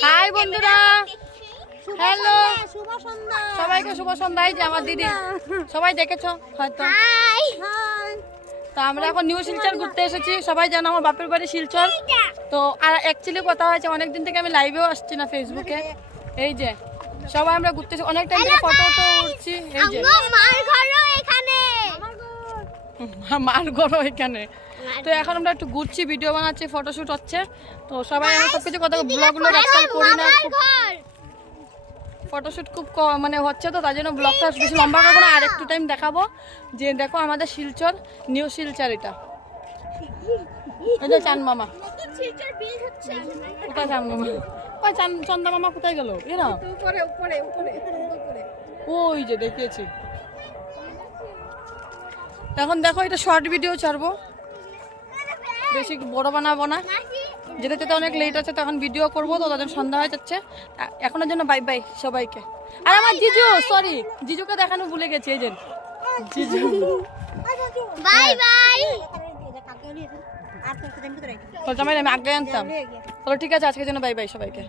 High বন্ধুরা, hello সবাইকে শুভ সন্ধ্যা। এই যে আমার দিদি, সবাই দেখেছো হয়তো। তো আমরা এখন নিউ শিলচর ঘুরতে এসেছি। সবাই জানো আমার বাপের বাড়ি শিলচর। তো আর অ্যাকচুয়ালি কথা হয়েছে, অনেকদিন থেকে আমি লাইভেও আসছি না ফেসবুকে। এই যে সবাই আমরা ঘুরতেছি, অনেক টাইম থেকে ফটো উঠছি। এই যে মার ঘরও এখানে। তো এখন আমরা একটু ঘুরছি, ভিডিও বানাচ্ছি, ফটোশুট হচ্ছে। তো সবাই আমি সবকিছু কথা ব্লগগুলো আজকাল করি না, ফটোশুট খুব মানে হচ্ছে, তো তার জন্য ব্লগটা বেশি লম্বা করবো না। আর একটু টাইম দেখাবো যে দেখো আমাদের শিলচর, নিউ শিলচর। এটা চান মামা কোথায়? চান মামা ওই চন্দা মামা কোথায় গেল? এরা ওই যে দেখিয়েছি। এখন দেখো এটা শর্ট ভিডিও ছাড়বো, বেশি বড় বানাবো না। যেতে যেতে অনেক লেট আছে, তখন ভিডিও করবো, তো তাদের সন্ধ্যা হয়ে যাচ্ছে। এখনের জন্য বাই বাই সবাইকে। আর আমার জিজু, সরি জিজুকে দেখানো ভুলে গেছি। এই যে জিজু, বাই বাই। আমি আগে আনতাম। ঠিক আছে, আজকের জন্য বাই বাই সবাইকে।